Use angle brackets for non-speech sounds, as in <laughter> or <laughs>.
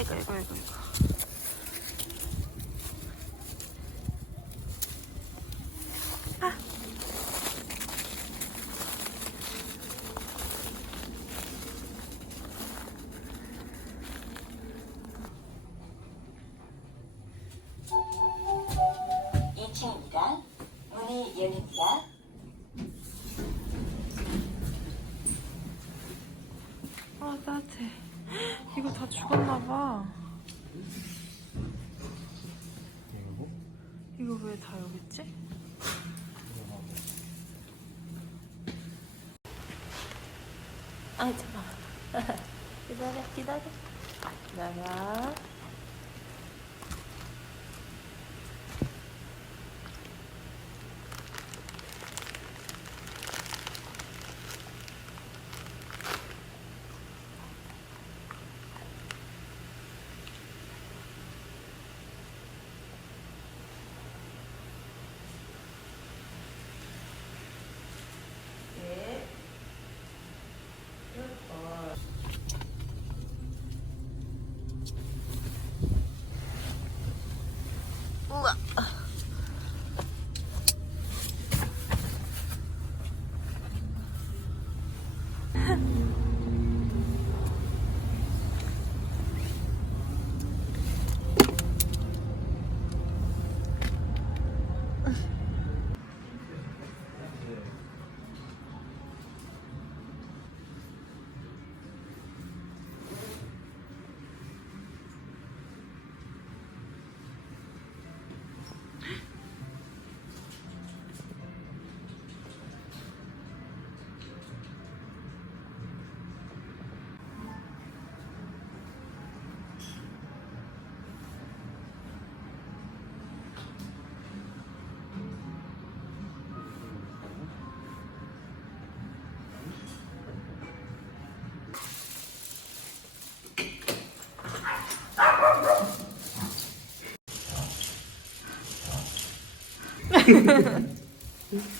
아이고 아이고 아이고 아이고 아. 입니다 문이 열립니다. 죽었나 봐. 이거 이거 왜 다 여기 있지? 아 잠깐. <laughs> 기다려 기다려. 기다려. Yeah. <laughs>